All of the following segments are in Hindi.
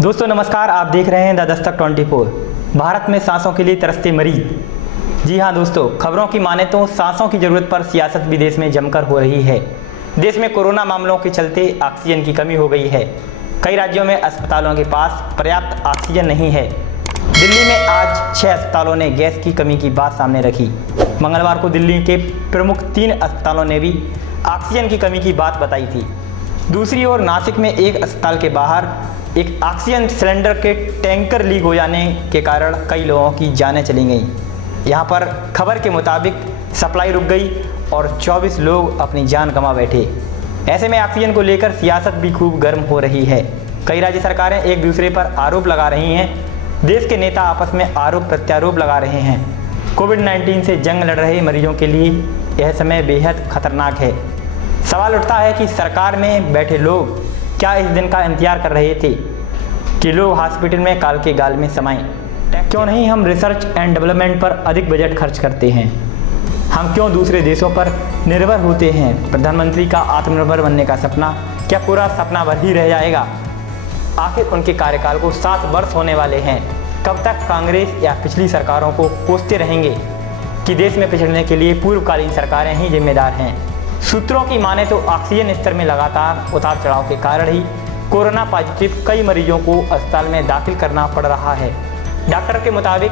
दोस्तों नमस्कार, आप देख रहे हैं द दस्तक 24। भारत में सांसों के लिए तरसते मरीज। जी हां दोस्तों, खबरों की माने तो सांसों की जरूरत पर सियासत भी देश में जमकर हो रही है। देश में कोरोना मामलों के चलते ऑक्सीजन की कमी हो गई है। कई राज्यों में अस्पतालों के पास पर्याप्त ऑक्सीजन नहीं है। दिल्ली में आज 6 अस्पतालों ने गैस की कमी की बात सामने रखी। मंगलवार को दिल्ली के प्रमुख 3 अस्पतालों ने भी ऑक्सीजन की कमी की बात बताई थी। दूसरी ओर नासिक में एक अस्पताल के बाहर एक ऑक्सीजन सिलेंडर के टैंकर लीक हो जाने के कारण कई लोगों की जानें चली गईं। यहाँ पर खबर के मुताबिक सप्लाई रुक गई और 24 लोग अपनी जान गंवा बैठे। ऐसे में ऑक्सीजन को लेकर सियासत भी खूब गर्म हो रही है। कई राज्य सरकारें एक दूसरे पर आरोप लगा रही हैं। देश के नेता आपस में आरोप प्रत्यारोप लगा रहे हैं। कोविड-19 से जंग लड़ रहे मरीजों के लिए यह समय बेहद खतरनाक है। सवाल उठता है कि सरकार में बैठे लोग क्या इस दिन का इंतजार कर रहे थे कि लोग हॉस्पिटल में काल के गाल में समाएं? क्यों नहीं हम रिसर्च एंड डेवलपमेंट पर अधिक बजट खर्च करते हैं? हम क्यों दूसरे देशों पर निर्भर होते हैं? प्रधानमंत्री का आत्मनिर्भर बनने का सपना क्या पूरा सपना भर ही रह जाएगा? आखिर उनके कार्यकाल को 7 वर्ष होने वाले हैं। कब तक कांग्रेस या पिछली सरकारों को कोसते रहेंगे कि देश में पिछड़ने के लिए पूर्वकालीन सरकारें ही जिम्मेदार हैं? सूत्रों की माने तो ऑक्सीजन स्तर में लगातार उतार चढ़ाव के कारण ही कोरोना पॉजिटिव कई मरीजों को अस्पताल में दाखिल करना पड़ रहा है। डॉक्टर के मुताबिक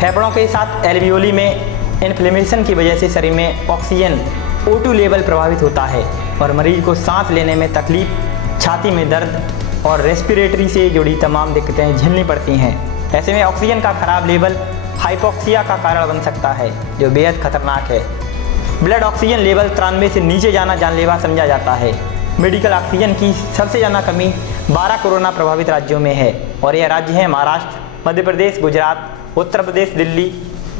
फेफड़ों के साथ एल्वियोली में इन्फ्लेमेशन की वजह से शरीर में ऑक्सीजन O2 लेवल प्रभावित होता है और मरीज को सांस लेने में तकलीफ, छाती में दर्द और रेस्पिरेटरी से जुड़ी तमाम दिक्कतें झेलनी पड़ती हैं। ऐसे में ऑक्सीजन का खराब लेवल हाइपोक्सिया का कारण बन सकता है, जो बेहद खतरनाक है। ब्लड ऑक्सीजन लेवल 93 से नीचे जाना जानलेवा समझा जाता है। मेडिकल ऑक्सीजन की सबसे ज़्यादा कमी 12 कोरोना प्रभावित राज्यों में है और यह राज्य हैं महाराष्ट्र, मध्य प्रदेश, गुजरात, उत्तर प्रदेश, दिल्ली,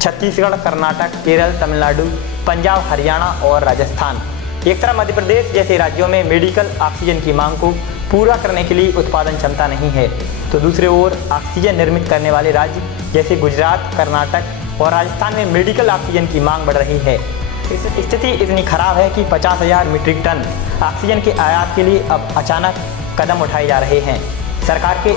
छत्तीसगढ़, कर्नाटक, केरल, तमिलनाडु, पंजाब, हरियाणा और राजस्थान। एक तरफ मध्य प्रदेश जैसे राज्यों में मेडिकल ऑक्सीजन की मांग को पूरा करने के लिए उत्पादन क्षमता नहीं है, तो दूसरी ओर ऑक्सीजन निर्मित करने वाले राज्य जैसे गुजरात, कर्नाटक और राजस्थान में मेडिकल ऑक्सीजन की मांग बढ़ रही है। स्थिति इतनी खराब है कि 50,000 मीट्रिक टन ऑक्सीजन के आयात के लिए अब अचानक कदम उठाए जा रहे हैं। सरकार के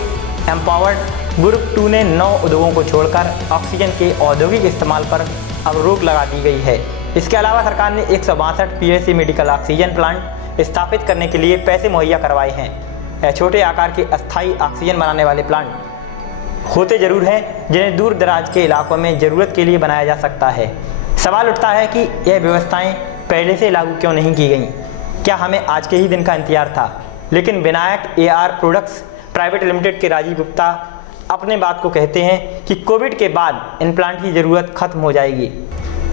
एम्पावर्ड ग्रुप 2 ने 9 उद्योगों को छोड़कर ऑक्सीजन के औद्योगिक इस्तेमाल पर अब रोक लगा दी गई है। इसके अलावा सरकार ने 162 PSC मेडिकल ऑक्सीजन प्लांट स्थापित करने के लिए पैसे मुहैया करवाए हैं। यह छोटे आकार के अस्थायी ऑक्सीजन बनाने वाले प्लांट होते जरूर हैं, जिन्हें दूर दराज के इलाकों में ज़रूरत के लिए बनाया जा सकता है। सवाल उठता है कि यह व्यवस्थाएं पहले से लागू क्यों नहीं की गईं? क्या हमें आज के ही दिन का इंतजार था? लेकिन Vinayak AR products private limited के राजीव गुप्ता अपने बात को कहते हैं कि कोविड के बाद इन प्लांट की ज़रूरत खत्म हो जाएगी।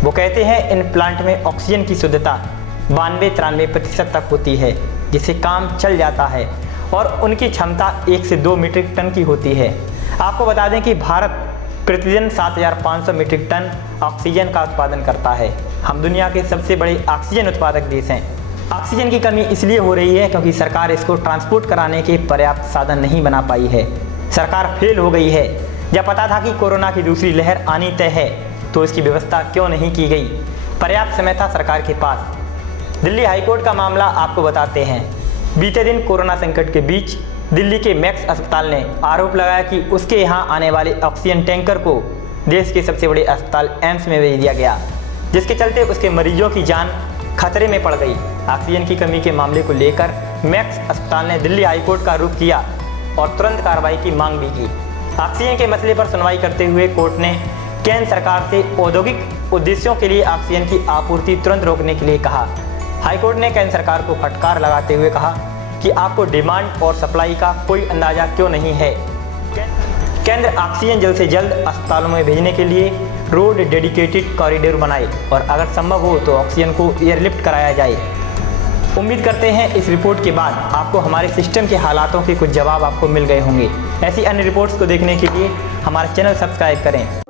वो कहते हैं इन प्लांट में ऑक्सीजन की शुद्धता 92-93% तक होती है, जिससे काम चल जाता है और उनकी क्षमता 1 से 2 मीट्रिक टन की होती है। आपको बता दें कि भारत प्रतिदिन 7,500 मीट्रिक टन ऑक्सीजन का उत्पादन करता है। हम दुनिया के सबसे बड़े ऑक्सीजन उत्पादक देश हैं। ऑक्सीजन की कमी इसलिए हो रही है क्योंकि सरकार इसको ट्रांसपोर्ट कराने के पर्याप्त साधन नहीं बना पाई है। सरकार फेल हो गई है। जब पता था कि कोरोना की दूसरी लहर आनी तय है तो इसकी व्यवस्था क्यों नहीं की गई? पर्याप्त समय था सरकार के पास। दिल्ली हाईकोर्ट का मामला आपको बताते हैं। बीते दिन कोरोना संकट के बीच दिल्ली के मैक्स अस्पताल ने आरोप लगाया कि उसके यहाँ आने वाले ऑक्सीजन टैंकर को देश के सबसे बड़े अस्पताल एम्स में भेज दिया गया, जिसके चलते उसके मरीजों की जान खतरे में पड़ गई। ऑक्सीजन की कमी के मामले को लेकर मैक्स अस्पताल ने दिल्ली हाईकोर्ट का रुख किया और तुरंत कार्रवाई की मांग भी की। ऑक्सीजन के मसले पर सुनवाई करते हुए कोर्ट ने केंद्र सरकार से औद्योगिक उद्देश्यों के लिए ऑक्सीजन की आपूर्ति तुरंत रोकने के लिए कहा। हाईकोर्ट ने केंद्र सरकार को फटकार लगाते हुए कहा कि आपको डिमांड और सप्लाई का कोई अंदाजा क्यों नहीं है? केंद्र ऑक्सीजन जल्द से जल्द अस्पतालों में भेजने के लिए रोड डेडिकेटेड कॉरिडोर बनाए और अगर संभव हो तो ऑक्सीजन को एयरलिफ्ट कराया जाए। उम्मीद करते हैं इस रिपोर्ट के बाद आपको हमारे सिस्टम के हालातों के कुछ जवाब आपको मिल गए होंगे। ऐसी अन्य रिपोर्ट्स को देखने के लिए हमारा चैनल सब्सक्राइब करें।